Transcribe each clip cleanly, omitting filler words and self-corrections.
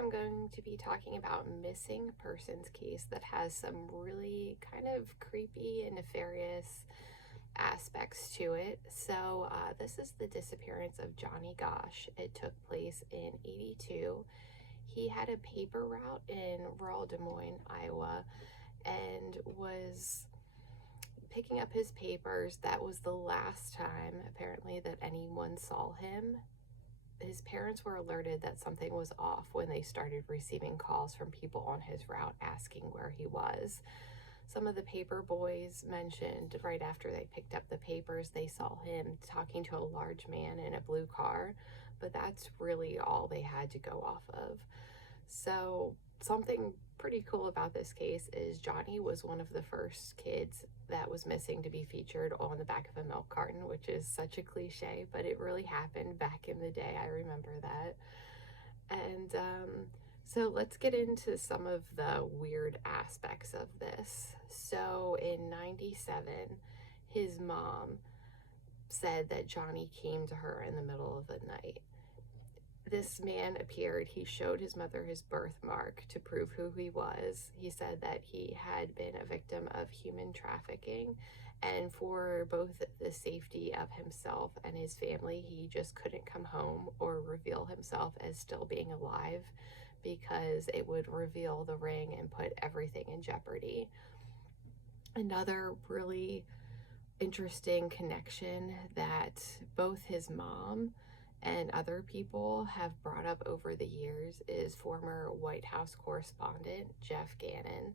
I'm going to be talking about missing persons case that has some really kind of creepy and nefarious aspects to it. This is the disappearance of Johnny Gosch. It took place in 82. He had a paper route in rural Des Moines, Iowa, and was picking up his papers. That was the last time, apparently, that anyone saw him. His parents were alerted that something was off when they started receiving calls from people on his route asking where he was. Some of the paper boys mentioned right after they picked up the papers, they saw him talking to a large man in a blue car, but that's really all they had to go off of. So something pretty cool about this case is Johnny was one of the first kids that was missing to be featured on the back of a milk carton, which is such a cliche, but it really happened back in the day. I remember that. And so let's get into some of the weird aspects of this. So in 97, his mom said that Johnny came to her in the middle of the night. This man appeared. He showed his mother his birthmark to prove who he was. He said that he had been a victim of human trafficking, and for both the safety of himself and his family, he just couldn't come home or reveal himself as still being alive because it would reveal the ring and put everything in jeopardy. Another really interesting connection that both his mom and other people have brought up over the years is former White House correspondent Jeff Gannon.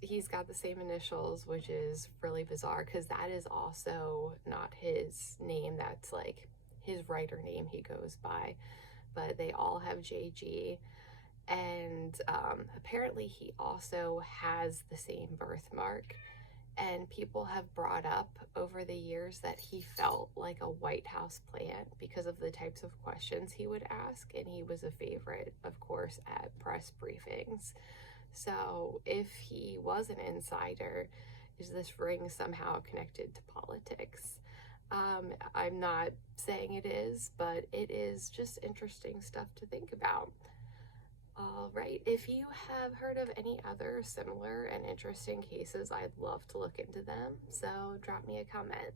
He's got the same initials, which is really bizarre because that is also not his name. That's like his writer name he goes by, but they all have JG. And apparently he also has the same birthmark. And people have brought up over the years that he felt like a White House plant because of the types of questions he would ask, and he was a favorite, of course, at press briefings. So if he was an insider, is this ring somehow connected to politics? I'm not saying it is, but it is just interesting stuff to think about. All right, if you have heard of any other similar and interesting cases, I'd love to look into them, so drop me a comment.